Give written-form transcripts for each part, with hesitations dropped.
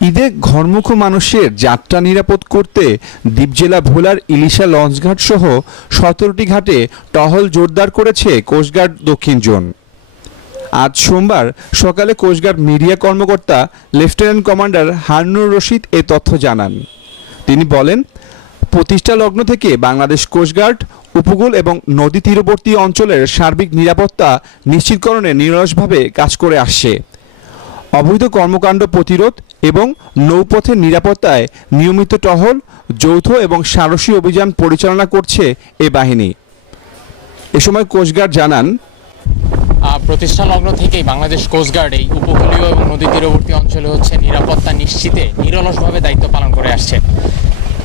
ঈদে ঘরমুখো মানুষের যাত্রা নিরাপদ করতে দ্বীপ জেলা ভোলার ইলিশা লঞ্চঘাট সহ ১৭টি ঘাটে টহল জোরদার করেছে কোস্টগার্ড দক্ষিণ জোন। আজ সোমবার সকালে কোস্টগার্ড মিডিয়া কর্মকর্তা লেফটেন্যান্ট কমান্ডার হারুনুর রশিদ এ তথ্য জানান। তিনি বলেন, প্রতিষ্ঠা লগ্ন থেকে বাংলাদেশ কোস্টগার্ড উপকূল এবং নদী তীরবর্তী অঞ্চলের সার্বিক নিরাপত্তা নিশ্চিতকরণে নিরলসভাবে কাজ করে আসছে। অবৈধ কর্মকাণ্ড প্রতিরোধ এবং নৌপথের নিরাপত্তায় নিয়মিত টহল, যৌথ এবং সাহসী অভিযান পরিচালনা করছে এ বাহিনী। এ সময় কোস্টগার্ড জানান, প্রতিষ্ঠা লগ্ন থেকেই বাংলাদেশ কোস্টগার্ড এই উপকূলীয় এবং নদী তীরবর্তী অঞ্চলে নিরাপত্তা নিশ্চিতে নিরলসভাবে দায়িত্ব পালন করে আসছে।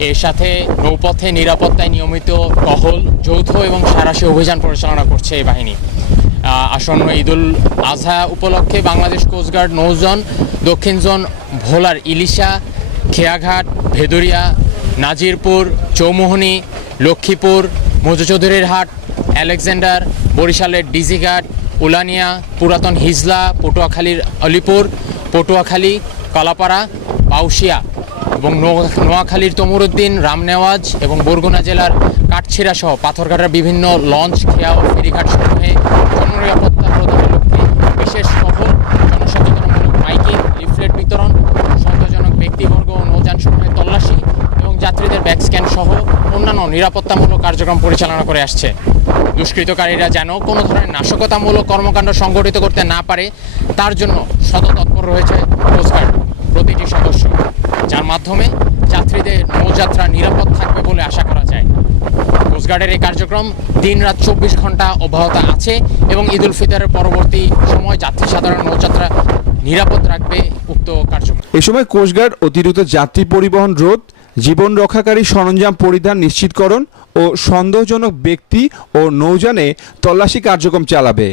এর সাথে নৌপথে নিরাপত্তায় নিয়মিত টহল, যৌথ এবং সাহসী অভিযান পরিচালনা করছে এই বাহিনী। আসন্ন ঈদুল আজহা উপলক্ষে বাংলাদেশ কোস্টগার্ড নৌজোন দক্ষিণ জোন ভোলার ইলিশা, খেয়াঘাট, ভেদুরিয়া, নাজিরপুর, চৌমোহনী, লক্ষ্মীপুর, মধুচৌধুরীর হাট, আলেকজান্ডার, বরিশালের ডিজিঘাট, উলানিয়া, পুরাতন হিজলা, পটুয়াখালীর অলিপুর, পটুয়াখালী, কলাপাড়া, পাউশিয়া এবং নোয়াখালীর তমরুদ্দিন, রামনেওয়াজ এবং বরগুনা জেলার কাঠছিড়া সহ পাথরঘাটার বিভিন্ন লঞ্চ, খেয়া ও ফেরিঘাট সমূহে জননিরাপত্তা প্রদানের লক্ষ্যে বিশেষ টহল, জনসচেতনমূলক মাইকিং, লিফলেট বিতরণ, সন্দেহজনক ব্যক্তিবর্গ ও নৌযান সমূহে তল্লাশি এবং যাত্রীদের ব্যাগ স্ক্যান সহ অন্যান্য নিরাপত্তামূলক কার্যক্রম পরিচালনা করে আসছে। দুষ্কৃতকারীরা যেন কোনো ধরনের নাশকতামূলক কর্মকাণ্ড সংগঠিত করতে না পারে, তার জন্য সততৎপর রয়েছে কোস্টগার্ড প্রতিটি সদস্য, যার মাধ্যমে যাত্রীদের নৌযাত্রা নিরাপদ থাকবে বলে আশা করা যায়। কোস্টগার্ডের এই কার্যক্রম দিনরাত ২৪ ঘন্টা অব্যাহত আছে এবং ঈদ উল ফিতরের পরবর্তী সময় যাত্রী সাধারণ নৌযাত্রা নিরাপদ রাখবে উক্ত কার্যক্রম। এ সময় কোস্টগার্ড অতিরিক্ত যাত্রী পরিবহন রোধ, জীবন রক্ষাকারী সরঞ্জাম পরিধান নিশ্চিতকরণ ও সন্দেহজনক ব্যক্তি ও নৌযানে তল্লাশি কার্যক্রম চালাবে।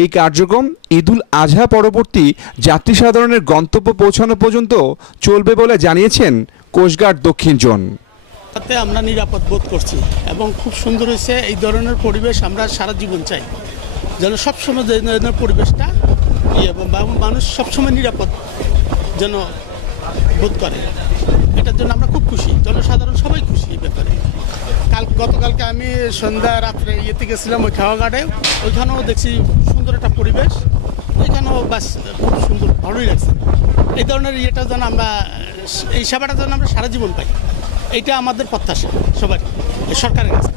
এই কার্যক্রম ঈদুল আজহা পরবর্তী যাত্রী সাধারণের গন্তব্য পৌঁছানো পর্যন্ত চলবে বলে জানিয়েছেন কোস্টগার্ড দক্ষিণ জোন। তাতে আমরা নিরাপদ বোধ করছি এবং খুব সুন্দর হয়েছে। এই ধরনের পরিবেশ আমরা সারা জীবন চাই, যেন সবসময় যে ধরনের পরিবেশটা এবং মানুষ সবসময় নিরাপদ যেন বোধ করে, এটার জন্য আমরা খুব খুশি। জনসাধারণ সবাই খুশি এই ব্যাপারে। গতকালকে আমি সন্ধ্যা রাত্রে ইয়েতে গেছিলাম ওই খাওয়াঘাটে, ওইখানেও দেখছি সুন্দর একটা পরিবেশ, ওইখানেও বাস খুব সুন্দর, ভালোই লাগছে। এই ধরনের ইয়েটা যেন আমরা, এই সেবাটা যেন আমরা সারা জীবন পাই, এইটা আমাদের প্রত্যাশা সবার, সরকারের কাছে।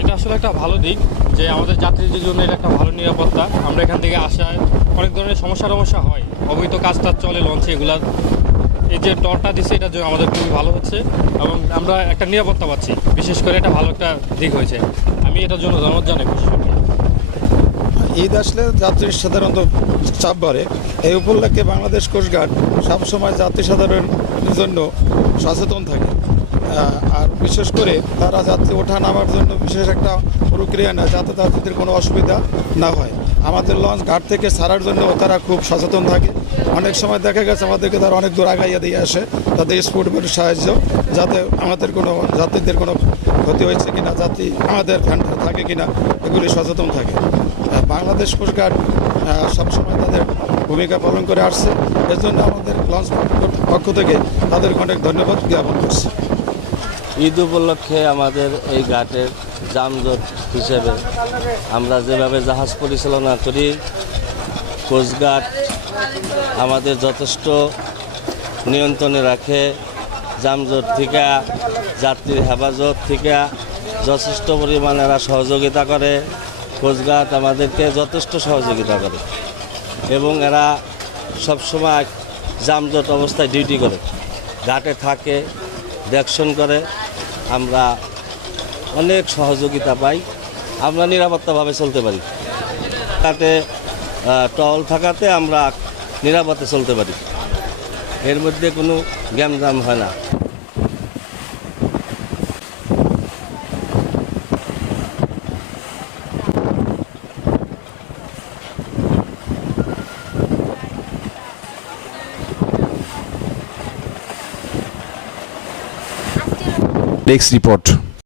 এটা আসলে একটা ভালো দিক যে আমাদের যাত্রীদের জন্য এটা একটা ভালো নিরাপত্তা। আমরা এখান থেকে আসায় অনেক ধরনের সমস্যা হয়, অবৈধ কাজটা চলে লঞ্চে, এগুলা এই যে টলটা দিচ্ছে এটার জন্য আমাদের খুবই ভালো হচ্ছে এবং আমরা একটা নিরাপত্তা পাচ্ছি। বিশেষ করে এটা ভালো একটা দিক হয়েছে, আমি এটার জন্য ধন্যবাদ জানাই। ঈদ আসলে যাত্রীর সাধারণত চাপ বাড়ে। এই উপলক্ষে বাংলাদেশ কোস্টগার্ড সবসময় যাত্রী সাধারণের জন্য সচেতন থাকে, আর বিশেষ করে তারা যাত্রী ওঠা নামার জন্য বিশেষ একটা প্রক্রিয়া নেয় যাতে যাত্রীদের কোনো অসুবিধা না হয়। আমাদের লঞ্চ ঘাট থেকে ছাড়ার জন্য তারা খুব সচেতন থাকে। অনেক সময় দেখা গেছে আমাদেরকে তারা অনেক দূর আগাইয়া দিয়ে আসে তাদের স্পিড বোটের সাহায্য, যাতে আমাদের কোনো যাত্রীদের কোনো ক্ষতি হয়েছে কিনা, যাত্রী আমাদের ফ্যান্ডার থাকে কিনা, এগুলি সচেতন থাকে। বাংলাদেশ কোস্টগার্ড সবসময় তাদের ভূমিকা পালন করে আসছে, এর জন্য আমাদের লঞ্চ পক্ষ থেকে তাদেরকে অনেক ধন্যবাদ জ্ঞাপন করছি। ঈদ উপলক্ষে আমাদের এই ঘাটের যানজট হিসেবে আমরা যেভাবে জাহাজ পরিচালনা করি, কোস্টগার্ড আমাদের যথেষ্ট নিয়ন্ত্রণে রাখে। যানজট থেকে, যাত্রীর হেফাজত থেকে যথেষ্ট পরিমাণে এরা সহযোগিতা করে। কোস্টগার্ড আমাদেরকে যথেষ্ট সহযোগিতা করে এবং এরা সবসময় যানজট অবস্থায় ডিউটি করে, ঘাটে থাকে, দেখশন করে। আমরা অনেক সহযোগিতা পাই, আমরা নিরাপত্তাভাবে চলতে পারি। ঘাটে টহল থাকাতে আমরা নিরাপদে চলতে পারি, এর মধ্যে কোনো গ্যামজাম হয় না। Desk report.